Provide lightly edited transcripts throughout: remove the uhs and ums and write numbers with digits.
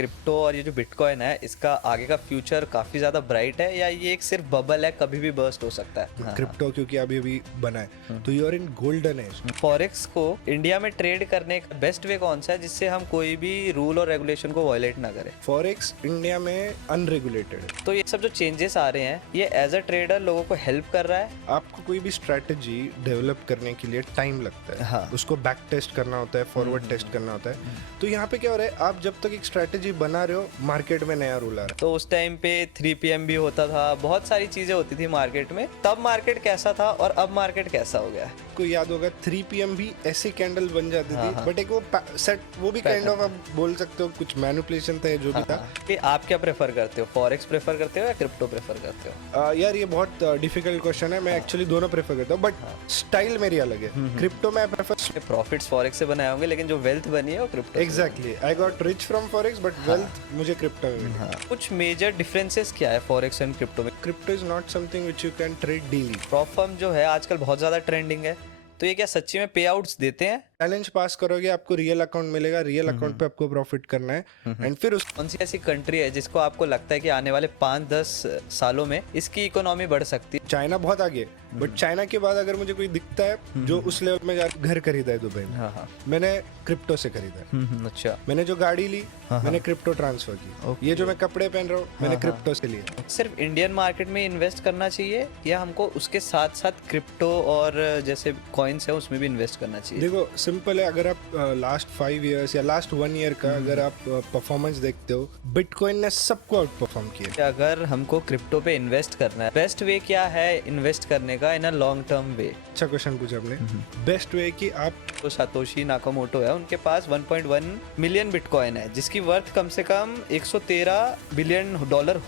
Crypto और ये जो बिटकॉइन है इसका आगे का फ्यूचर काफ़ी ज़्यादा ब्राइट है या ये एक सिर्फ बबल है, कभी भी बर्स्ट हो सकता है? क्रिप्टो क्योंकि अभी अभी बना है तो you are in golden age. Forex को इंडिया में ट्रेड करने का बेस्ट वे कौन सा है जिससे हम कोई भी रूल और रेगुलेशन को वायलेट ना करें? फॉरेक्स इंडिया में अनरेगुलेटेड है। तो ये सब जो चेंजेस आ रहे हैं ये एज अ ट्रेडर लोगों को हेल्प कर रहा है? आपको कोई भी स्ट्रेटजी डेवलप करने के लिए टाइम लगता है। हाँ। उसको बैक टेस्ट करना होता है, फॉरवर्ड टेस्ट करना होता है। तो यहाँ पे क्या हो रहा है, आप जब तक एक स्ट्रेटजी बना रहे हो, मार्केट में नया रूल आ रहा तो उस टाइम पे 3 PM भी होता था, बहुत सारी चीजें होती थी मार्केट में। तब मार्केट कैसा था और अब मार्केट कैसा हो गया है? है। को याद होगा 3 PM भी ऐसे कैंडल बन जाती थी, बट एक वो सेट, वो भी काइंड ऑफ आप बोल सकते हो कुछ मैनिपुलेशन था जो भी था। कि आप क्या प्रेफर करते हो, फॉरेक्स प्रेफर करते हो या क्रिप्टो प्रेफर करते हो? यार ये बहुत डिफिकल्ट क्वेश्चन है। मैं एक्चुअली दोनों प्रेफर करता हूँ, बट स्टाइल मेरी अलग है। क्रिप्टो में प्रेफर प्रॉफिट्स फॉरेक्स से बनाए होंगे लेकिन जो वेल्थ बनी है वो crypto. Exactly, I got rich from forex but wealth मुझे क्रिप्टो में मिली। कुछ मेजर डिफरेंसेस क्या है फॉरेक्स एंड क्रिप्टो में? Crypto is not something which you can trade daily. Prop firm जो है आजकल बहुत ज्यादा ट्रेंडिंग है, तो ये क्या सच्ची में पे आउट्स देते हैं? चैलेंज पास करोगे आपको रियल अकाउंट मिलेगा, रियल अकाउंट पे आपको प्रॉफिट करना है एंड फिर उस कौन सी ऐसी कंट्री है जिसको आपको लगता है कि आने वाले 5-10 सालों में इसकी इकोनॉमी बढ़ सकती है? चाइना बहुत आगे, बट चाइना के बाद अगर मुझे कोई दिखता है जो उस लेवल में घर खरीदा है दुबई में, हाँ। मैंने क्रिप्टो से खरीदा है। अच्छा। मैंने जो गाड़ी ली मैंने क्रिप्टो ट्रांसफर की। ये जो मैं कपड़े पहन रहा हूँ मैंने क्रिप्टो से लिए। सिर्फ इंडियन मार्केट में इन्वेस्ट करना चाहिए या हमको उसके साथ साथ क्रिप्टो और जैसे कॉइन्स है उसमें भी इन्वेस्ट करना चाहिए? देखो सिंपल है, अगर आप लास्ट 5 इयर्स या लास्ट 1 ईयर का अगर आप परफॉर्मेंस देखते हो, बिटकॉइन ने सबको आउट परफॉर्म किया। अगर हमको क्रिप्टो पे इन्वेस्ट करना है, बेस्ट वे क्या है इन्वेस्ट करने का इन अ लॉन्ग टर्म वे? अच्छा क्वेश्चन पूछा आपने। बेस्ट वे कि आप तो सातोशी नाकामोटो है, उनके पास 1.1 मिलियन बिटकॉइन है जिसकी वर्थ कम से कम $113 बिलियन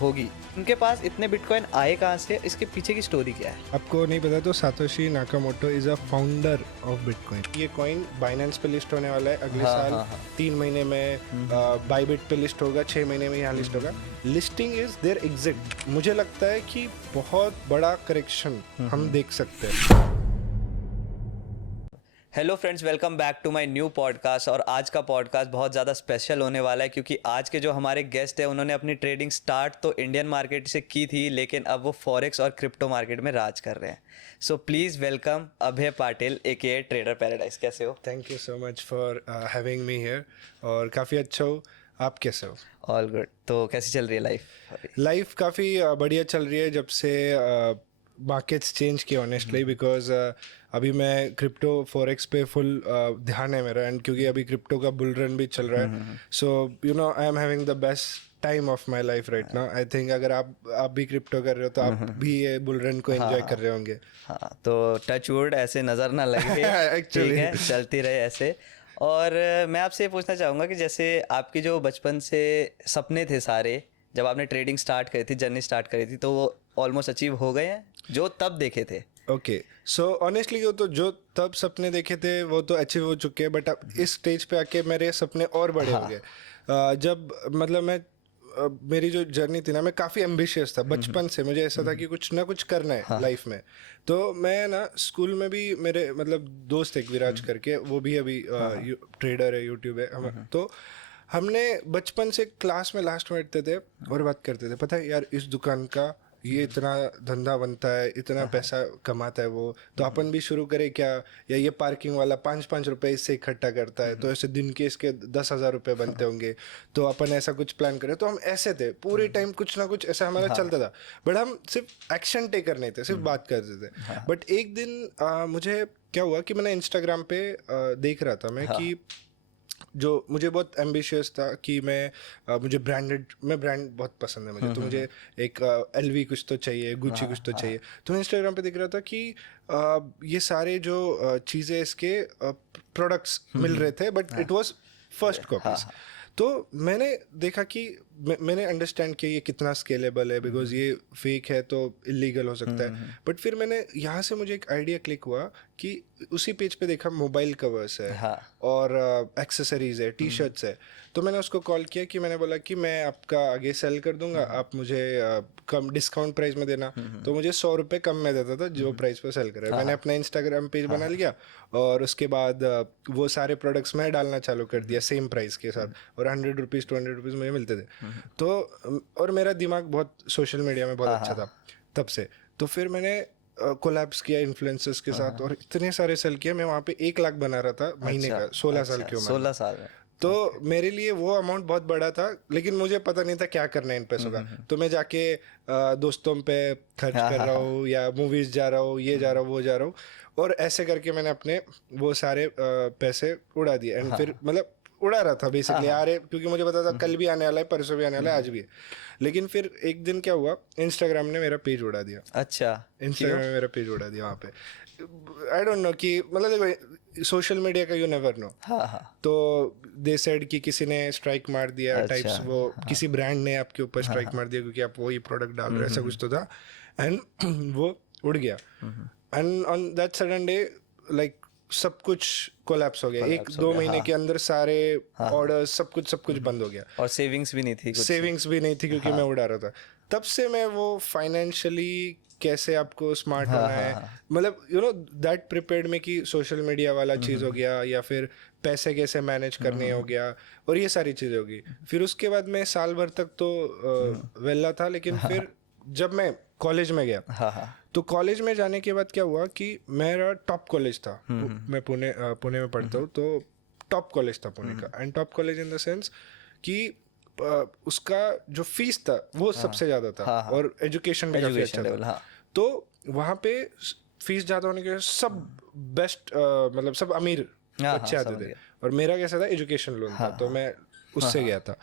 होगी। उनके पास इतने बिटकॉइन आए कहाँ से? इसके पीछे की स्टोरी क्या है? आपको नहीं पता तो Satoshi Nakamoto is a founder of bitcoin. ये कॉइन बाइनेंस पे लिस्ट होने वाला है अगले साल। 3 महीने में बाइबिट पे लिस्ट होगा, 6 महीने में यहाँ लिस्ट होगा। Listing is there exit. मुझे लगता है कि बहुत बड़ा करेक्शन हम देख सकते हैं। Hello friends, welcome back to my new podcast. और आज का पॉडकास्ट बहुत ज़्यादा स्पेशल होने वाला है क्योंकि आज के जो हमारे गेस्ट हैं उन्होंने अपनी ट्रेडिंग स्टार्ट तो इंडियन मार्केट से की थी लेकिन अब वो फॉरेक्स और क्रिप्टो मार्केट में राज कर रहे हैं। So please welcome Abhay Patil AKA trader paradise. कैसे हो? Thank you so much for having me here. और काफ़ी अच्छा हो। आप कैसे हो? All good. तो कैसी चल रही है लाइफ? लाइफ काफ़ी बढ़िया चल रही है जब से मार्केट्स चेंज किए ऑनेस्टली, बिकॉज अभी मैं क्रिप्टो फॉरेक्स पे फुल ध्यान है मेरा, एंड क्योंकि अभी क्रिप्टो का बुल रन भी चल रहा है। So you know I am having the best time of my life right now. I think अगर आप भी क्रिप्टो कर रहे हो तो आप भी ये बुल रन को एंजॉय कर रहे होंगे। हाँ, तो टच वुड ऐसे नज़र ना लगे। Actually. ठीक है, चलती रहे ऐसे। और मैं आपसे ये पूछना चाहूँगा कि जैसे आपकी जो बचपन से सपने थे सारे, जब आपने ट्रेडिंग स्टार्ट करी थी, जर्नी स्टार्ट करी थी, तो वो ऑलमोस्ट अचीव हो गए हैं जो तब देखे थे? ओके, सो ऑनेस्टली तो जो तब सपने देखे थे वो तो अचीव हो चुके हैं, बट अब इस स्टेज पे आके मेरे सपने और बड़े हो गए। जब मतलब मैं मेरी जो जर्नी थी ना, मैं काफ़ी एम्बिशियस था बचपन से। मुझे ऐसा था कि कुछ ना कुछ करना है लाइफ में। तो मैं ना स्कूल में भी, मेरे मतलब दोस्त एक विराज करके, वो भी अभी ट्रेडर है, यूट्यूब है। तो हमने बचपन से क्लास में लास्ट में बैठते थे और बात करते थे, पता है यार इस दुकान का ये इतना धंधा बनता है, इतना पैसा कमाता है वो, तो अपन भी शुरू करें क्या? या ये पार्किंग वाला 5-5 रुपए इससे इकट्ठा करता है तो ऐसे दिन के इसके 10,000 रुपये बनते होंगे, तो अपन ऐसा कुछ प्लान करें। तो हम ऐसे थे पूरे टाइम, कुछ ना कुछ ऐसा हमारा चलता था, बट हम सिर्फ एक्शन टेकर नहीं थे, सिर्फ बात करते थे। बट एक दिन मुझे क्या हुआ कि मैंने इंस्टाग्राम पे देख रहा था मैं कि जो मुझे बहुत एम्बिशियस था कि मुझे ब्रांड बहुत पसंद है मुझे, तो मुझे एक LV कुछ तो चाहिए, गुच्ची कुछ तो चाहिए। तो मैं इंस्टाग्राम पे देख रहा था कि ये सारे जो चीज़ें इसके प्रोडक्ट्स मिल रहे थे, but it was first copies. तो मैंने देखा कि मैंने अंडरस्टैंड किया ये कितना स्केलेबल है, बिकॉज ये फेक है तो इलीगल हो सकता है। बट फिर मैंने यहाँ से मुझे एक आइडिया क्लिक हुआ कि उसी पेज पे देखा मोबाइल कवर्स है हाँ। और एक्सेसरीज है, टी शर्ट्स है। तो मैंने उसको कॉल किया कि मैंने बोला कि मैं आपका आगे सेल कर दूंगा, आप मुझे कम डिस्काउंट प्राइस में देना। तो मुझे 100 रुपये कम में देता था जो प्राइस पे सेल कर रहा है। मैंने अपना इंस्टाग्राम पेज बना लिया और उसके बाद वो सारे प्रोडक्ट्स मैं डालना चालू कर दिया सेम प्राइस के साथ, और 100 रुपीज़ 200 रुपीज़ मुझे मिलते थे। तो और मेरा दिमाग बहुत सोशल मीडिया में बहुत अच्छा था तब से। तो फिर मैंने कोलैब्स किया इन्फ्लुएंसर्स के साथ और इतने सारे सेल किया। मैं वहाँ पे 1 लाख बना रहा था महीने का, 16 साल की उम्र में। 16 साल में। तो मेरे लिए वो अमाउंट बहुत बड़ा था, लेकिन मुझे पता नहीं था क्या करना है इन पैसों का। तो मैं जाके दोस्तों पे खर्च कर रहा हूँ, या मूवीज जा रहा हूँ, ये जा रहा हूँ, वो जा रहा हूँ, और ऐसे करके मैंने अपने वो सारे पैसे उड़ा दिए। एंड फिर मतलब उड़ा रहा था बेसिकली, क्योंकि मुझे पता था कल भी आने वाला है, परसों भी आने वाला है, आज भी है। लेकिन फिर एक दिन क्या हुआ, इंस्टाग्राम ने मेरा पेज उड़ा दिया। अच्छा, इंस्टाग्राम ने मेरा पेज उड़ा दिया वहाँ पे। आई डोंट नो कि मतलब देखो सोशल मीडिया का यू नेवर नो। तो दे सेड कि किसी ने स्ट्राइक मार दिया टाइप्स, वो किसी ब्रांड ने आपके ऊपर स्ट्राइक मार दिया क्योंकि आप वही प्रोडक्ट डाल रहे हो, ऐसा कुछ तो था। एंड वो उड़ गया। And on that sudden day like सब कुछ कोलैप्स हो गया। 1-2 महीने के अंदर सारे ऑर्डर सब कुछ बंद हो गया। और सेविंग्स भी नहीं थी कुछ। सेविंग्स भी नहीं थी क्योंकि मैं उड़ा रहा था। तब से मैं वो फाइनेंशियली कैसे आपको स्मार्ट होना है, मतलब यू नो दैट प्रिपेयर्ड में कि सोशल मीडिया वाला चीज़ हो गया, या फिर पैसे कैसे मैनेज करने हो गया, और ये सारी चीज़ें होगी। फिर उसके बाद मैं साल भर तक तो वेला था, लेकिन फिर जब मैं कॉलेज में गया तो कॉलेज में जाने के बाद क्या हुआ कि मेरा टॉप कॉलेज था। मैं पुणे में पढ़ता हूँ, तो टॉप कॉलेज था पुणे का। And top college in the sense कि उसका जो फीस था वो सबसे ज़्यादा था, और एजुकेशन भी काफ़ी अच्छा था। तो वहाँ पे फीस ज़्यादा होने के वजह से सब बेस्ट मतलब सब अमीर बच्चे आते थे, और मेरा कैसा था, एजुकेशन लोन था, तो मैं उससे गया था।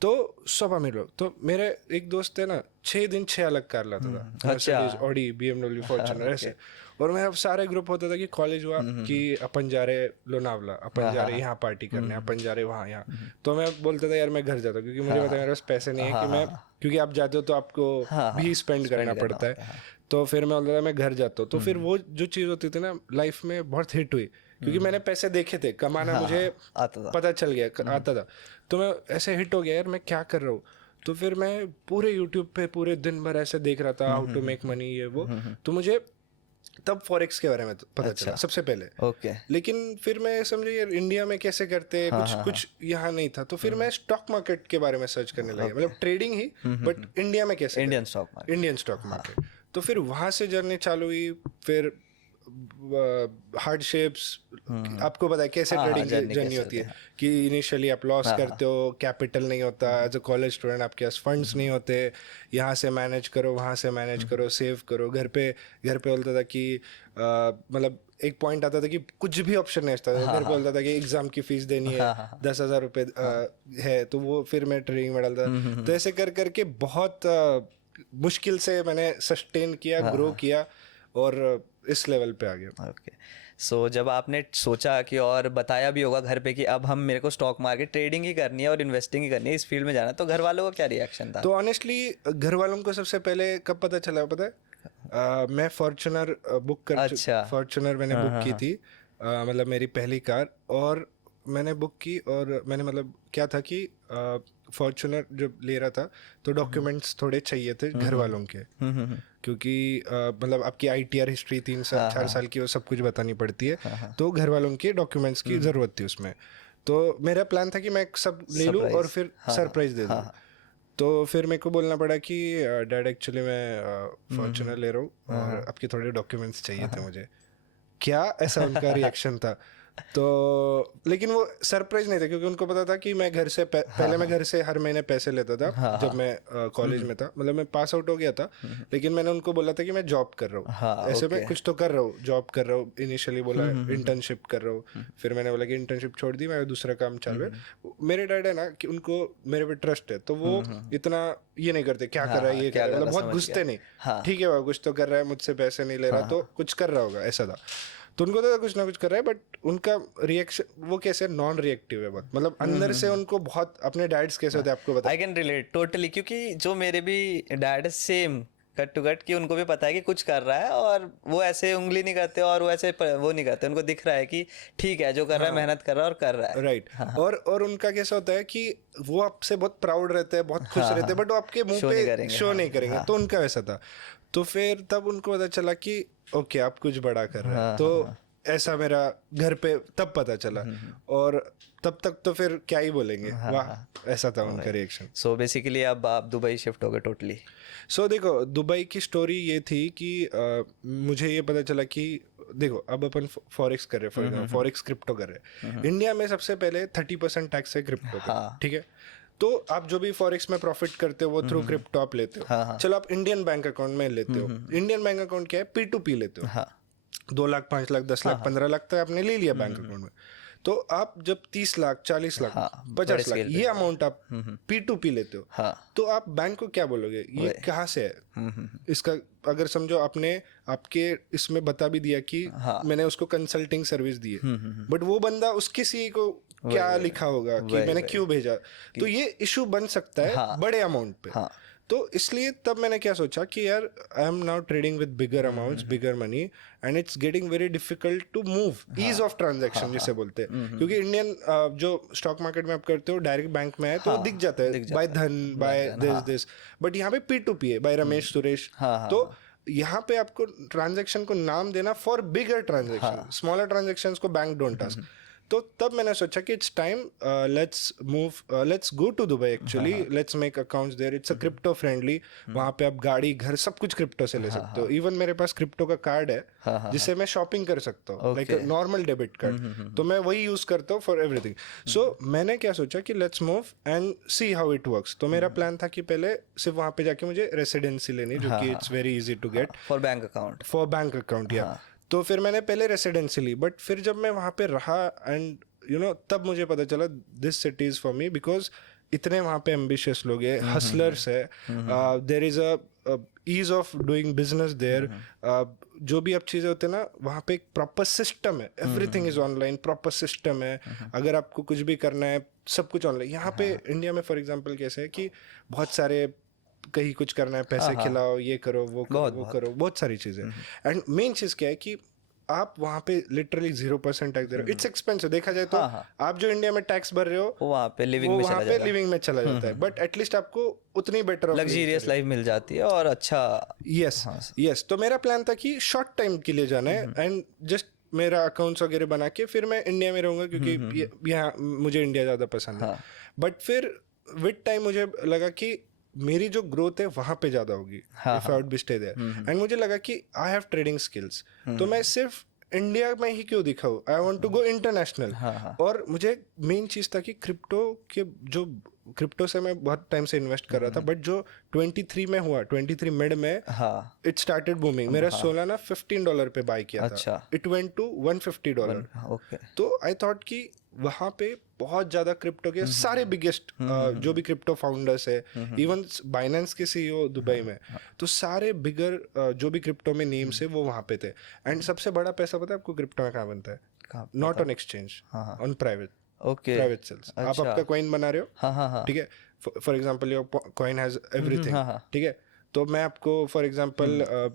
तो सब अमीर लोग। तो मेरे एक दोस्त है ना, 6 दिन 6 अलग कार लाता था, मर्सिडीज, ऑडी, BMW, फॉर्च्यूनर, ऐसे। और मेरा सारे ग्रुप होता था कि कॉलेज हुआ कि अपन जा रहे लोनावला, अपन जा रहे यहाँ पार्टी करने, अपन जा रहे वहाँ यहाँ। तो मैं बोलता था यार मैं घर जाता हूँ, क्योंकि मुझे पता है मेरे पास पैसे नहीं है कि मैं, क्योंकि आप जाते हो तो आपको भी स्पेंड करना पड़ता है। तो फिर मैं बोलता था मैं घर जाता हूँ। तो फिर वो जो चीज़ होती थी ना लाइफ में बहुत हिट हुई, क्योंकि मैंने पैसे देखे थे, कमाना मुझे पता चल गया, आता था। तो मैं ऐसे हिट हो गया यार मैं क्या कर रहा हूँ। तो फिर मैं पूरे यूट्यूब पे पूरे दिन भर ऐसे देख रहा था, हाउ टू मेक मनी, ये वो। तो मुझे तब फॉरेक्स के बारे में पता चला सबसे पहले। लेकिन फिर मैं समझे यार इंडिया में कैसे करते हैं, कुछ यहाँ नहीं था। तो फिर मैं स्टॉक मार्केट के बारे में सर्च करने लगा, मतलब ट्रेडिंग ही, बट इंडिया में कैसे, इंडियन स्टॉक मार्केट। तो फिर वहाँ से जर्नी चालू हुई। फिर हार्डशिप्स, आपको पता है कैसे ट्रेडिंग जर्नी होती है, कि इनिशियली आप लॉस करते हो, कैपिटल नहीं होता, एज अ कॉलेज स्टूडेंट आपके पास फंड्स नहीं होते, यहाँ से मैनेज करो, वहाँ से मैनेज करो, सेव करो। घर पे बोलता था कि मतलब एक पॉइंट आता था कि कुछ भी ऑप्शन नहीं होता था। घर पे बोलता था कि एग्जाम की फीस देनी है, 10,000 रुपये है, तो वो फिर मैं ट्रेडिंग में डालता। तो ऐसे कर करके बहुत मुश्किल से मैंने सस्टेन किया, ग्रो किया, और इस लेवल पे आ गया। सो जब आपने सोचा कि, और बताया भी होगा घर पे कि अब हम, मेरे को स्टॉक मार्केट ट्रेडिंग ही करनी है और इन्वेस्टिंग ही करनी है, इस फील्ड में जाना, तो घर वालों का क्या रिएक्शन था? तो ऑनेस्टली घर वालों को सबसे पहले कब पता चला पता है? मैं फॉर्च्यूनर बुक कर फॉर्च्यूनर मैंने बुक की थी, मतलब मेरी पहली कार, और मैंने बुक की। और मैंने मतलब क्या था कि फॉर्च्यूनर जब ले रहा था तो डॉक्यूमेंट्स थोड़े चाहिए थे घर वालों के, क्योंकि मतलब आपकी ITR हिस्ट्री 3-4 साल की वो सब कुछ बतानी पड़ती है। तो घर वालों के डॉक्यूमेंट्स की ज़रूरत थी उसमें। तो मेरा प्लान था कि मैं सब ले लूँ और फिर सरप्राइज दे दूँ। तो फिर मेरे को बोलना पड़ा कि डैड एक्चुअली मैं फॉर्च्यूनर ले रहा हूँ और आपके थोड़े डॉक्यूमेंट्स चाहिए थे मुझे। क्या ऐसा उनका रिएक्शन था। तो लेकिन वो सरप्राइज नहीं था, क्योंकि उनको पता था कि मैं घर से पहले मैं घर से हर महीने पैसे लेता था जब मैं कॉलेज में था, मतलब मैं पास आउट हो गया था। लेकिन मैंने उनको बोला था कि मैं जॉब कर रहा हूँ, ऐसे में कुछ तो कर रहा हूँ, जॉब कर रहा हूँ। इनिशियली बोला इंटर्नशिप कर रहा हूँ, फिर मैंने बोला कि इंटर्नशिप छोड़ दी, मैं दूसरा काम चालू है। मेरे डैड है ना कि उनको मेरे पे ट्रस्ट है, तो वो इतना ये नहीं करते क्या कर रहा है, ये कर रहा है, मतलब बहुत घुसते नहीं। ठीक है वो कुछ तो कर रहा है, मुझसे पैसे नहीं ले रहा, तो कुछ कर रहा होगा, ऐसा था। तो उनको तो कुछ ना कुछ कर रहा है, बट उनका रिएक्शन वो कैसे नॉन रिएक्टिव है बहुत, मतलब अंदर से उनको बहुत, अपने डैड्स कैसे होते हैं आपको बता। आई कैन रिलेट टोटली, क्योंकि जो मेरे भी dad same cut to cut कि उनको भी पता है कि कुछ कर रहा है और वो ऐसे उंगली नहीं करते और वो ऐसे वो नहीं करते, उनको दिख रहा है कि ठीक है जो कर रहा है मेहनत कर रहा है और कर रहा है। राइट। और उनका कैसा होता है कि वो आपसे बहुत प्राउड रहते हैं, बहुत खुश रहते हैं, बट वो आपके मुंह पे शो नहीं करेंगे। तो उनका वैसा था। तो फिर तब उनको पता चला कि ओके आप कुछ बड़ा कर रहे हैं। तो ऐसा मेरा घर पे तब पता चला, और तब तक तो फिर क्या ही बोलेंगे, वाह, ऐसा था उनका रिएक्शन। सो बेसिकली अब आप दुबई शिफ्ट हो गए टोटली। सो देखो, दुबई की स्टोरी ये थी कि मुझे ये पता चला कि देखो अब अपन फॉरेक्स कर रहे हैं, फॉर एग्जाम्पल फॉरेक्स क्रिप्टो कर रहे हैं। इंडिया में सबसे पहले 30% टैक्स है क्रिप्टो पे, ठीक है। तो आप जो भी फॉरेक्स में प्रॉफिट करते हो वो थ्रू क्रिप्टो आप लेते हो। चलो आप इंडियन बैंक अकाउंट में लेते हो। इंडियन बैंक अकाउंट क्या है, P2P लेते हो। 2 लाख 5 लाख 10 लाख 15 लाख तक आपने ले लिया बैंक अकाउंट में। तो आप जब 30 लाख 40 लाख 50 लाख ये अमाउंट आप P2P लेते हो, तो आप बैंक को क्या बोलोगे, ये कहाँ से है? इसका अगर समझो आपने आपके इसमें बता भी दिया कि मैंने उसको कंसल्टिंग सर्विस दी है, बट वो बंदा उसके सीए को क्या लिखा होगा कि मैंने क्यों भेजा, तो ये इशू बन सकता है बड़े अमाउंट पे। तो इसलिए तब मैंने क्या सोचा कि यार I am now trading with bigger amounts, bigger money, and it's getting very difficult to move, ease of transaction जिसे बोलते हैं। क्योंकि इंडियन जो स्टॉक मार्केट में आप करते हो डायरेक्ट बैंक में है तो दिख जाता है बाय धन, बाय दिस, बट यहाँ पे P2P है, बाय रमेश सुरेश। तो यहाँ पे आपको ट्रांजैक्शन को नाम देना for bigger transaction, smaller transaction को बैंक डोंट आस्क। तो तब मैंने सोचा कि it's time, let's go to Dubai actually, let's make accounts there, it's a crypto friendly. वहाँ पे आप गाड़ी घर सब कुछ क्रिप्टो से ले सकते हो। इवन मेरे पास क्रिप्टो का कार्ड है जिससे मैं शॉपिंग कर सकता हूँ, लाइक नॉर्मल डेबिट कार्ड। तो मैं वही यूज करता हूँ फॉर एवरीथिंग। सो मैंने क्या सोचा कि let's move and see how it works. तो मेरा प्लान था कि पहले सिर्फ वहाँ पे जाके मुझे रेसिडेंसी लेनी, जो कि it's very easy to get for bank account, या। तो फिर मैंने पहले रेसिडेंसी ली, बट फिर जब मैं वहाँ पे रहा एंड तब मुझे पता चला this city is for me, because इतने वहाँ पे एम्बिशियस लोग हैं, हसलर्स है, there is a ease of doing business there. जो भी अब चीज़ें होते हैं ना, वहाँ पे एक प्रॉपर सिस्टम है, everything is online, proper system है। अगर आपको कुछ भी करना है सब कुछ ऑनलाइन। यहाँ पे इंडिया में फॉर एग्जाम्पल कैसे है कि बहुत सारे कहीं कुछ करना है, पैसे खिलाओ, ये करो, वो करो, बहुत सारी चीजें। एंड मेन चीज क्या है कि आप वहाँ पे लिटरली 0% टैक्स दे रहे हो। इट्स एक्सपेंसिव देखा जाए तो। आप जो इंडिया में टैक्स भर रहे हो वहाँ पे लिविंग में चला जाता है, बट एटलीस्ट आपको उतनी बेटर लग्जरियस लाइफ मिल जाती है और अच्छा। यस। तो मेरा प्लान था कि शॉर्ट टाइम के लिए जाना है एंड जस्ट मेरा अकाउंट्स वगैरह बना के फिर मैं इंडिया में रहूंगा, क्योंकि यहाँ मुझे इंडिया ज़्यादा पसंद है। बट फिर विद टाइम मुझे लगा कि मेरी जो ग्रोथ है वहां पे ज्यादा होगी if I would be stay there. And मुझे लगा कि आई हैव ट्रेडिंग स्किल्स, तो मैं सिर्फ इंडिया में ही क्यों दिखाऊं, I want to go international. और मुझे मेन चीज था कि क्रिप्टो से मैं बहुत टाइम से इन्वेस्ट कर रहा था, बट जो 23 में हुआ, 23 मिड में इट स्टार्टेड बूमिंग। मेरा सोलाना $15 पे बाय किया था, इट वेंट टू $150। तो आई थॉट कि वहाँ पे बहुत ज्यादा क्रिप्टो के सारे बिगेस्ट जो भी क्रिप्टो फाउंडर्स है, इवन बाइनेंस के सीईओ दुबई में, तो सारे बिगर जो भी क्रिप्टो में नेम्स है वो वहाँ पे थे। एंड सबसे बड़ा पैसा पता है आपको क्रिप्टो में कहाँ बनता है? Not on exchange, on private sales. आप आपका कॉइन बना रहे हो, ठीक है, for example your coin has everything, ठीक है। तो मैं आपको फॉर एग्जांपल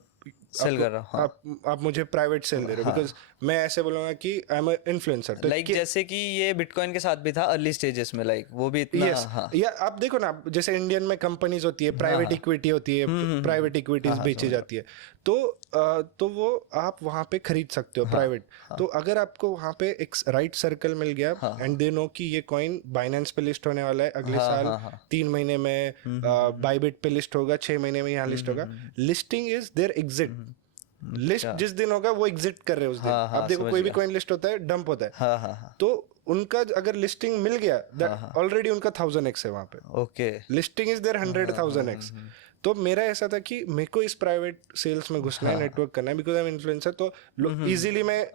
सेल कर रहा हूँ, आप मुझे प्राइवेट सेल दे रहे हो, बिकॉज मैं ऐसे बोलूंगा कि आई एम इन्फ्लुएंसर। तो लाइक जैसे कि ये बिटकॉइन के साथ भी था अर्ली स्टेजेस में, लाइक वो भी इतना। या आप देखो ना, जैसे इंडियन में कंपनीज होती है, प्राइवेट इक्विटी होती है, प्राइवेट इक्विटीज बेची जाती है, तो वो आप वहाँ पे खरीद सकते हो प्राइवेट। तो अगर आपको वहाँ पे एक राइट सर्कल मिल गया एंड दे नो कि ये कॉइन बाइनेंस पे लिस्ट होने वाला है अगले साल 3 महीने में, बाइबिट पे लिस्ट होगा 6 महीने में, यहाँ लिस्ट होगा, listing is there exit. List जिस दिन होगा वो एग्जिट कर रहे हैं उस दिन। आप देखो कोई भी कॉइन लिस्ट होता है, डंप होता है, तो उनका अगर लिस्टिंग मिल गया, ऑलरेडी उनका 1000x है वहाँ पे। Listing is there 100,000x। तो मेरा ऐसा था कि मेरे को इस प्राइवेट सेल्स में घुसना है, नेटवर्क करना है, बिकॉज आई एम इन्फ्लुएंसर, तो इजीली मैं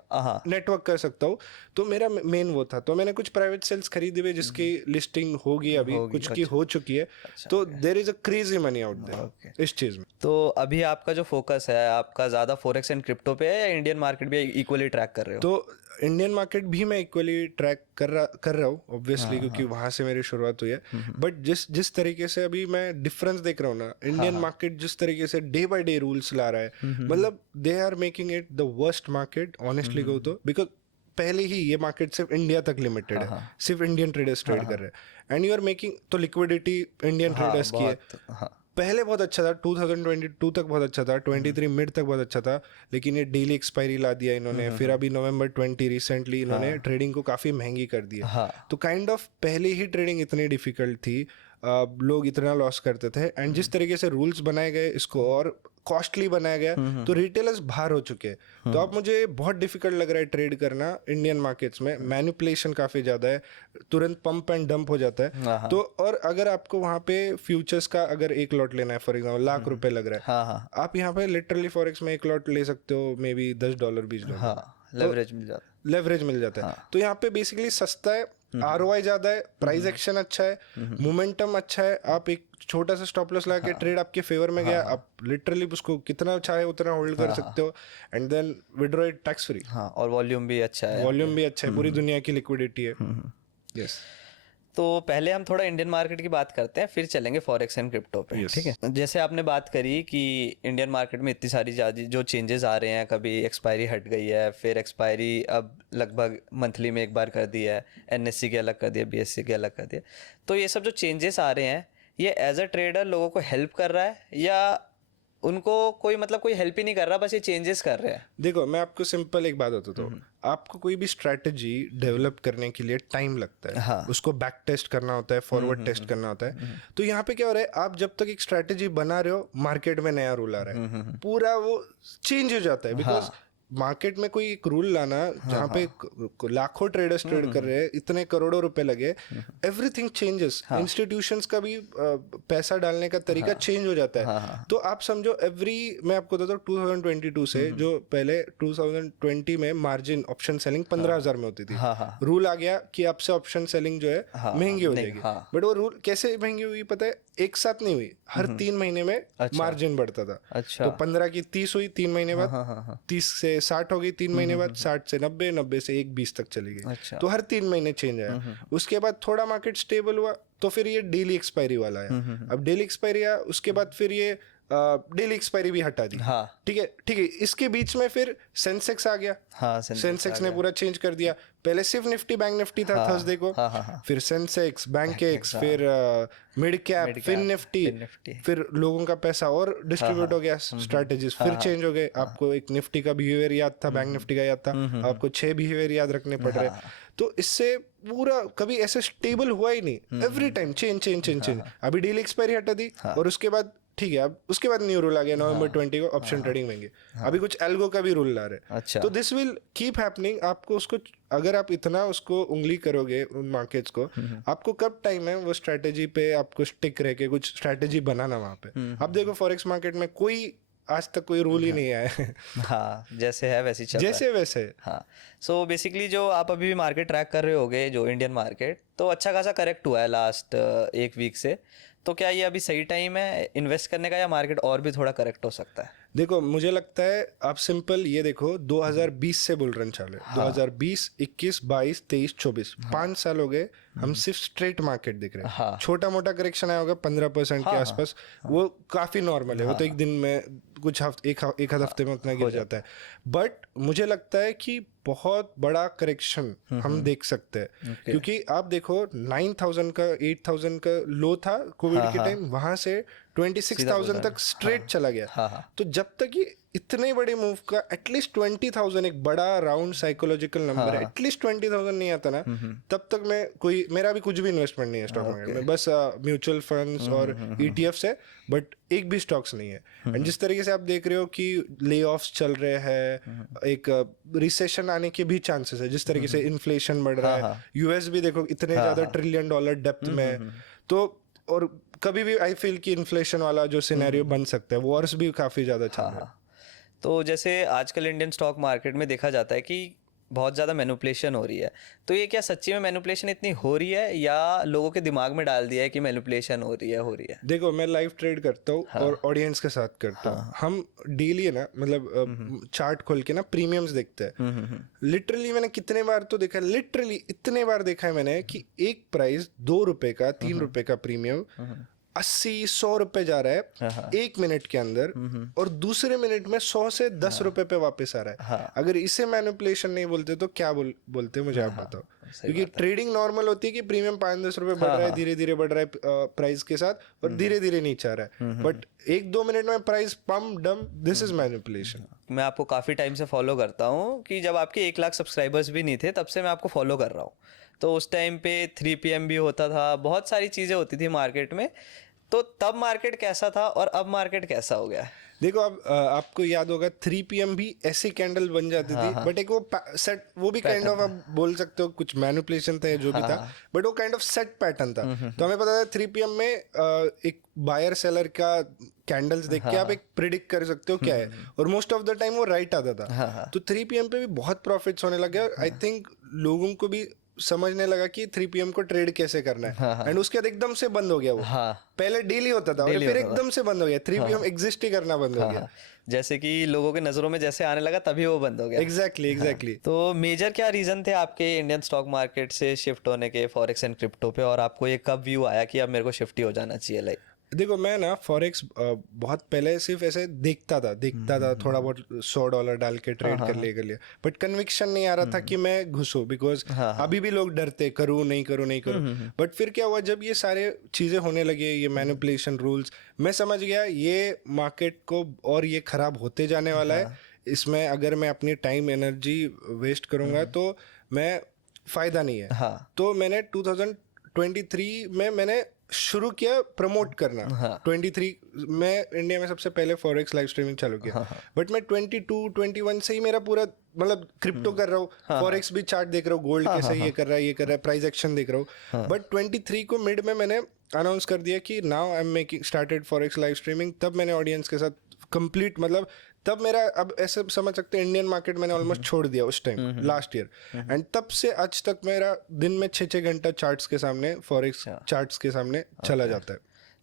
नेटवर्क कर सकता हूँ। तो मेरा मेन वो था। तो मैंने कुछ प्राइवेट सेल्स खरीदे हुए जिसकी लिस्टिंग होगी, अभी कुछ की हो चुकी है। तो there is a crazy money out there इस चीज में। तो अभी आपका जो फोकस है, आपका ज्यादा फॉरेक्स एंड क्रिप्टो पे है या इंडियन मार्केट भी इक्वली ट्रैक कर रहे हो? तो इंडियन मार्केट भी मैं इक्वली ट्रैक कर रहा हूँ ऑब्वियसली, क्योंकि वहाँ से मेरी शुरुआत हुई है। बट जिस तरीके से अभी मैं डिफरेंस देख रहा हूँ ना, इंडियन मार्केट जिस तरीके से डे बाय डे रूल्स ला रहा है, मतलब they are making it the worst market honestly go तो, बिकॉज पहले ही ये मार्केट सिर्फ इंडिया तक लिमिटेड है, सिर्फ इंडियन ट्रेडर्स ट्रेड कर रहे हैं, एंड यू आर मेकिंग, तो लिक्विडिटी इंडियन ट्रेडर्स की है। पहले बहुत अच्छा था, 2022 तक बहुत अच्छा था, 23 मिड तक बहुत अच्छा था, लेकिन ये डेली एक्सपायरी ला दिया इन्होंने। फिर अभी नवंबर 20 रिसेंटली इन्होंने ट्रेडिंग को काफी महंगी कर दी है। तो काइंड ऑफ पहले ही ट्रेडिंग इतनी डिफिकल्ट थी, लोग इतना लॉस करते थे, एंड जिस तरीके से रूल्स बनाए गए इसको और कॉस्टली बनाया गया, तो रिटेलर्स बाहर हो चुके हैं। तो अब मुझे बहुत डिफिकल्ट लग रहा है ट्रेड करना इंडियन मार्केट्स में। मैनिपुलेशन काफी ज्यादा है, तुरंत पंप एंड डंप हो जाता है। तो और अगर आपको वहां पे फ्यूचर्स का अगर एक लॉट लेना है, फॉर एग्जाम्पल ₹1,00,000 लग रहा है, आप यहाँ पे लिटरली फॉरेक्स में एक लॉट ले सकते हो, मे बी $10 $20। लेवरेज मिल जाता है। तो यहाँ पे बेसिकली सस्ता है, ROI ज्यादा है, प्राइस एक्शन अच्छा है, मोमेंटम अच्छा है। आप एक छोटा सा स्टॉप लॉस लगा के ट्रेड आपके फेवर में गया, आप लिटरली उसको कितना चाहे उतना होल्ड कर सकते हो, and then withdraw it tax free. और वॉल्यूम भी अच्छा है, पूरी दुनिया की लिक्विडिटी है। यस। तो पहले हम थोड़ा इंडियन मार्केट की बात करते हैं, फिर चलेंगे फॉरेक्स एंड क्रिप्टो पे। ठीक है। जैसे आपने बात करी कि इंडियन मार्केट में इतनी सारी जो चेंजेस आ रहे हैं, कभी एक्सपायरी हट गई है, फिर एक्सपायरी अब लगभग मंथली में एक बार कर दिया है, NSE के अलग कर दिया, BSE के अलग कर दिया। तो ये सब जो चेंजेस आ रहे हैं, ये एज अ ट्रेडर लोगों को हेल्प कर रहा है या उनको कोई हेल्प ही नहीं कर रहा, बस ये चेंजेस कर रहे हैं? देखो, मैं आपको सिंपल एक बात बताता हूँ। आपको कोई भी स्ट्रैटेजी डेवलप करने के लिए टाइम लगता है। उसको बैक टेस्ट करना होता है, फॉरवर्ड टेस्ट करना होता है। तो यहाँ पे क्या हो रहा है, आप जब तक एक स्ट्रैटेजी बना रहे हो, मार्केट में नया रूल आ रहा है, पूरा वो चेंज हो जाता है। बिकॉज मार्केट में कोई एक रूल लाना जहाँ पे लाखों ट्रेडर्स ट्रेड कर रहे हैं, इतने करोड़ों रुपए लगे, एवरीथिंग चेंजेस। इंस्टीट्यूशंस का भी पैसा डालने का तरीका चेंज हो जाता है। तो आप समझो मैं आपको बताता हूँ 2022 से, जो पहले 2020 में मार्जिन ऑप्शन सेलिंग 15,000 में होती थी, रूल आ गया कि आपसे ऑप्शन सेलिंग जो है महंगी हो जाएगी। बट वो रूल कैसे महंगी हुई पता है? एक साथ नहीं हुई, हर 3 महीने में मार्जिन बढ़ता था। तो 15 की 30 हुई 3 महीने बाद, 30 से 60 हो गई 3 महीने बाद, 60 से 90, 90 से 120 तक चली गई। तो हर 3 महीने चेंज आया। उसके बाद थोड़ा मार्केट स्टेबल हुआ, तो फिर ये डेली एक्सपायरी वाला है। अब डेली एक्सपायरी आया, उसके बाद फिर ये डेली एक्सपायरी भी हटा दी। ठीक है। इसके बीच में फिर सेंसेक्स आ गया। सेंसेक्स ने पूरा चेंज कर दिया। पहले सिर्फ निफ्टी बैंक निफ्टी था थर्सडे को, फिर सेंसेक्स, बैंकेक्स, फिर मिड कैप, फिर निफ्टी, फिर लोगों का पैसा और डिस्ट्रीब्यूट हो गया, स्ट्रेटेजीज फिर चेंज हो गए। आपको एक निफ्टी का बिहेवियर याद था, बैंक निफ्टी का याद था, आपको 6 बिहेवियर याद रखने पड़ रहे। तो इससे पूरा कभी ऐसे स्टेबल हुआ ही नहीं, एवरी टाइम चेंज। अभी डेली एक्सपायरी हटा दी, और उसके बाद ठीक है, अब उसके बाद न्यू रूल आ गया नवंबर 20 को, ऑप्शन ट्रेडिंग महंगी। अभी कुछ एल्गो का भी रूल ला रहे। तो दिस विल कीप हैपनिंग। आपको उसको, अगर आप इतना उसको उंगली करोगे उन मार्केट्स को, आपको कब टाइम है वो स्ट्रैटेजी पे आपको स्टिक रह के कुछ स्ट्रैटेजी बनाना वहां पे। अब देखो फॉरेक्स मार्केट में कोई आज तक कोई रूल ही नहीं आया है। जैसे है वैसे चल रहा है। जैसे वैसे। सो बेसिकली जो आप अभी भी मार्केट ट्रैक कर रहे होगे, जो इंडियन मार्केट, तो अच्छा खासा करेक्ट हुआ है लास्ट 1 वीक से। तो क्या ये अभी सही टाइम है इन्वेस्ट करने का, या मार्केट और भी थोड़ा करेक्ट हो सकता है? देखो, मुझे लगता है आप सिंपल ये देखो, 2020 से बुल रन चालू है। 2020, 21, 22, 23, 24, 5 साल हो गए हम सिर्फ स्ट्रेट मार्केट दिख रहे हैं। छोटा मोटा करेक्शन आया होगा 15% के आसपास, वो काफी नॉर्मल है। वो तो एक दिन में कुछ एक हफ्ते में उतना गिर जाता है। बट मुझे लगता है कि बहुत बड़ा करेक्शन हम देख सकते हैं, क्योंकि आप देखो 9,000 का 8,000 का लो था कोविड के टाइम, वहां से 26,000 तक स्ट्रेट चला गया। तो जब तक ये इतने बड़े मूव का एटलीस्ट 20,000, एक बड़ा राउंड साइकोलॉजिकल नंबर है, एटलीस्ट 20,000 नहीं आता ना, तब तक मेरा भी कुछ भी इन्वेस्टमेंट नहीं है स्टॉक मार्केट में। बस म्यूचुअल फंड्स और ETFs है, बट एक भी स्टॉक्स नहीं है। एंड जिस तरीके से आप देख रहे हो कि ले ऑफ्स चल रहे हैं, एक रिसेशन आने के भी चांसेस है, जिस तरीके से इन्फ्लेशन बढ़ रहा है, US भी देखो इतने ज्यादा $1 ट्रिलियन डेप्थ में। तो और कभी भी आई फील कि इन्फ्लेशन वाला जो सिनेरियो बन सकता है, वॉर्स भी काफी ज्यादा चल रहा है। तो जैसे आजकल इंडियन स्टॉक मार्केट में देखा जाता है कि बहुत ज़्यादा मैनिपुलेशन हो रही है, तो ये क्या सच्ची में मैनिपुलेशन इतनी हो रही है या लोगों के दिमाग में डाल दिया है कि मैनिपुलेशन हो रही है? देखो, मैं लाइव ट्रेड करता हूँ और ऑडियंस के साथ करता हूँ। हम डेली है ना, मतलब चार्ट खोल के ना प्रीमियम्स देखते हैं। लिटरली मैंने कितने बार तो देखा, लिटरली इतने बार देखा है मैंने कि एक प्राइस 2 रुपए का, 3 रुपए का प्रीमियम 80-100 रुपए जा रहा है 1 मिनट के अंदर, और दूसरे मिनट में 100 से 10 रुपए पे वापस आ रहा है। अगर इसे मैनिपुलेशन नहीं बोलते तो क्या बोलते, मुझे आप बताओ। क्योंकि ट्रेडिंग नॉर्मल होती है कि प्रीमियम 5-10 रुपए बढ़ रहा है, धीरे धीरे बढ़ रहा है प्राइस के साथ, और धीरे धीरे नीचे आ रहा है। बट 1-2 मिनट में प्राइस पम्प डम, दिस इज मैनिपुलेशन। मैं आपको काफ़ी टाइम से फॉलो करता हूँ, कि जब आपके 1 लाख सब्सक्राइबर्स भी नहीं थे तब से मैं आपको फॉलो कर रहा हूँ। तो उस टाइम पे 3 PM भी होता था, बहुत सारी चीज़ें होती थी मार्केट में। तो तब मार्केट कैसा था और अब मार्केट कैसा हो गया है? देखो, अब आपको याद होगा 3 PM भी ऐसी कैंडल बन जाती थी, बट एक वो सेट, वो भी काइंड ऑफ आप बोल सकते हो कुछ मैनिपुलेशन था या जो भी था, बट वो काइंड ऑफ सेट पैटर्न था। तो हमें पता था 3 PM में एक बायर सेलर का कैंडल्स देख के आप एक प्रिडिक्ट कर सकते हो क्या है, और मोस्ट ऑफ द टाइम वो राइट आता था। तो 3 PM पे भी बहुत प्रॉफिट्स होने लगे। आई थिंक लोगों को भी समझने लगा कि 3 PM को ट्रेड कैसे करना है, एंड उसके बाद एकदम से बंद हो गया वो। पहले डेली होता था और फिर एकदम से बंद हो गया, 3 PM एग्जिस्ट ही करना बंद हो गया। जैसे कि लोगों के नजरों में जैसे आने लगा तभी वो बंद हो गया। एग्जैक्टली। तो मेजर क्या रीजन थे आपके इंडियन स्टॉक मार्केट से शिफ्ट होने के फॉरेक्स एंड क्रिप्टो पे, और आपको ये कब व्यू आया कि अब मेरे को शिफ्ट ही हो जाना चाहिए? लाइक देखो, मैं ना फॉरेक्स बहुत पहले सिर्फ ऐसे देखता था थोड़ा बहुत $100 डाल के ट्रेड कर लिया, बट कन्विक्शन नहीं आ रहा था कि मैं घुसूं, बिकॉज अभी भी लोग डरते, करूं नहीं करूं। बट फिर क्या हुआ, जब ये सारे चीजें होने लगे, ये मैनिपुलेशन रूल्स, मैं समझ गया ये मार्केट को और ये खराब होते जाने वाला है। इसमें अगर मैं अपनी टाइम एनर्जी वेस्ट करूंगा तो मैं फायदा नहीं है। तो मैंने 2023 में मैंने शुरू किया प्रमोट करना। 23 में इंडिया में सबसे पहले फॉरेक्स लाइव स्ट्रीमिंग चालू किया, बट मैं 22-21 से ही मेरा पूरा मतलब क्रिप्टो कर रहा हूँ, फॉरेक्स भी चार्ट देख रहा हूँ, गोल्ड कैसे ये कर रहा है, प्राइस एक्शन देख रहा हूँ। बट 23 को मिड में मैंने अनाउंस कर दिया कि now I am making started forex live streaming. तब मैंने ऑडियंस के साथ कंप्लीट, मतलब तब मेरा, अब ऐसे समझ सकते हैं, इंडियन मार्केट मैंने ऑलमोस्ट छोड़ दिया उस टाइम लास्ट ईयर, एंड तब से आज तक मेरा दिन में 6-6 घंटा चार्ट्स के सामने, फॉरेक्स चार्ट्स के सामने चला जाता है।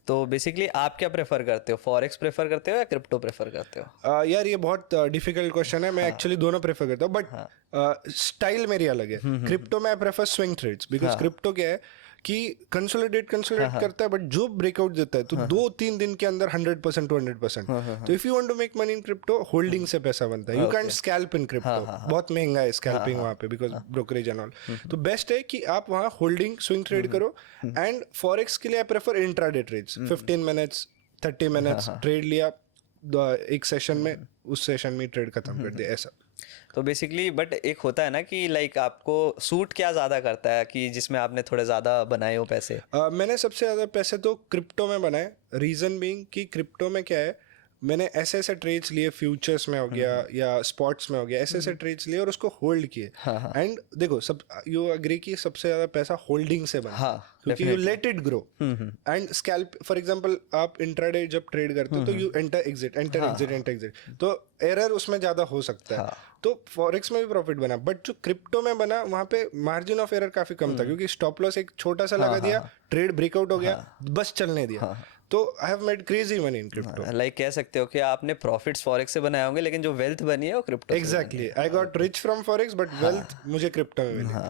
तो बेसिकली आप क्या प्रेफर करते हो, फॉरेक्स प्रेफर करते हो या क्रिप्टो प्रेफर करते हो? यार ये बहुत डिफिकल्ट क्वेश्चन है। मैं एक्चुअली दोनों प्रेफर करता हूँ, बट स्टाइल मेरी अलग है। क्रिप्टो में I prefer swing trades, because crypto क्या है कि कंसोलिडेट करता है, बट जो ब्रेकआउट देता है तो 2-3 दिन के अंदर 100% to 100%। तो if you want to make money in crypto, holding से पैसा बनता है। You can't scalp in crypto, बहुत महंगा है स्कैल्पिंग वहाँ पे, बिकॉज ब्रोकरेज एंड ऑल। तो बेस्ट है कि आप वहाँ होल्डिंग स्विंग ट्रेड करो। एंड फॉरेक्स के लिए I prefer intraday trades, 15 minutes 30 minutes trade लिया एक सेशन में, उस सेशन में ट्रेड खत्म कर दिया, ऐसा। तो बेसिकली बट एक होता है ना कि लाइक आपको सूट क्या ज़्यादा करता है कि जिसमें आपने थोड़े ज़्यादा बनाए हो पैसे? मैंने सबसे ज़्यादा पैसे तो क्रिप्टो में बनाए। रीज़न बीइंग कि क्रिप्टो में क्या है, मैंने ऐसे ट्रेड्स लिए, फ्यूचर्स में हो गया या स्पॉट्स में हो गया, ऐसे ट्रेड्स लिए और उसको होल्ड किए। एंड देखो, सब यू एग्री कि सबसे ज्यादा पैसा होल्डिंग से बनता है, क्योंकि you let it grow. And scalp, for example आप इंट्राडे जब ट्रेड करते हो तो यू एंटर एग्जिट, तो एरर उसमें ज्यादा हो सकता है। तो फॉरेक्स में भी प्रॉफिट बना, बट जो क्रिप्टो में बना वहां पे मार्जिन ऑफ एरर काफी कम था, क्योंकि स्टॉप लॉस एक छोटा सा लगा दिया, ट्रेड ब्रेकआउट हो गया, बस चलने दिया। तो I have made crazy money in crypto. Like कह सकते हो कि आपने प्रॉफिट्स फॉरेक्स से बनाए होंगे, लेकिन जो वेल्थ बनी है वो crypto. Exactly, I got rich from forex, but wealth मुझे क्रिप्टो में मिली।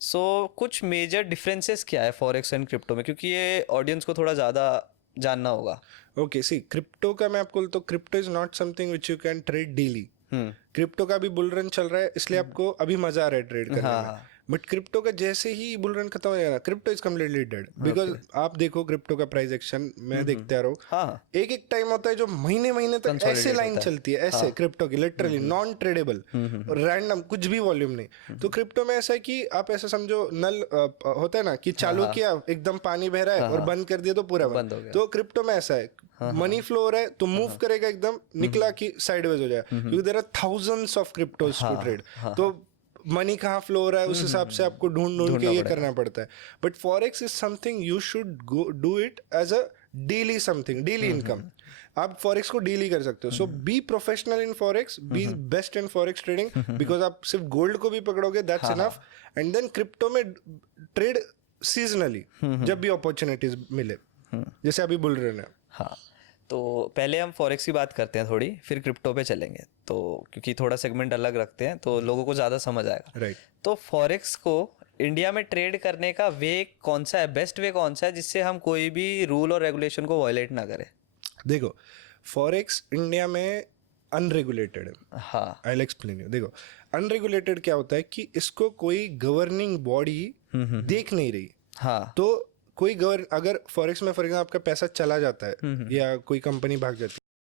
सो कुछ मेजर डिफरेंसेस क्या है फॉरेक्स एंड क्रिप्टो में, क्योंकि ये ऑडियंस को थोड़ा ज़्यादा जानना होगा। ओके, सी क्रिप्टो का मैं आपको, तो crypto is not something which you can trade daily. Crypto का भी बुल रन चल रहा है, इसलिए आपको अभी मजा आ रहा है ट्रेड करने में। बट क्रिप्टो का जैसे ही बुल रन खत्म हो जाएगा, crypto is completely dead. Because आप देखो क्रिप्टो का प्राइस एक्शन, मैं देखते आ रहा हूँ, एक टाइम होता है जो महीने तक ऐसे लाइन चलती है, ऐसे क्रिप्टो की लिटरली नॉन ट्रेडेबल, रैंडम, कुछ भी वॉल्यूम नहीं। तो क्रिप्टो में ऐसा है कि आप ऐसा समझो, नल होता है ना कि चालू किया, एकदम पानी बह रहा है, और बंद कर दिया तो पूरा बंद हो गया। तो क्रिप्टो में ऐसा है, मनी फ्लो हो रहा है तो मूव करेगा, एकदम निकला कि साइडवेज हो जाए, क्योंकि there are thousands of cryptos to trade. तो मनी कहाँ फ्लो हो रहा है उस हिसाब से आपको ढूंढ के ये करना पड़ता है। But forex is something you should do it as a daily something, daily income. आप फॉरेक्स को डेली कर सकते हो। So be professional in forex, be best in forex trading, because आप सिर्फ गोल्ड को भी पकड़ोगे that's enough. And then crypto में ट्रेड सीजनली, जब भी अपॉर्चुनिटीज मिले, जैसे अभी बुल रन है। हाँ, तो पहले हम फॉरेक्स की बात करते हैं थोड़ी, फिर क्रिप्टो पे चलेंगे, तो क्योंकि थोड़ा सेगमेंट अलग रखते हैं तो लोगों को ज़्यादा समझ आएगा। राइट। तो फॉरेक्स को इंडिया में ट्रेड करने का वे कौन सा है, बेस्ट वे कौन सा है जिससे हम कोई भी रूल और रेगुलेशन को वायलेट ना करें? देखो, फॉरेक्स इंडिया में अनरेगुलेटेड है। हाँ, आई विल एक्सप्लेन यू। देखो, अनरेगुलेटेड क्या होता है कि इसको कोई गवर्निंग बॉडी देख नहीं रही। हाँ, तो कोई अगर फॉरेक्स में फॉर एग्जाम्पल आपका पैसा चला जाता है या कोई कंपनी भाग जाती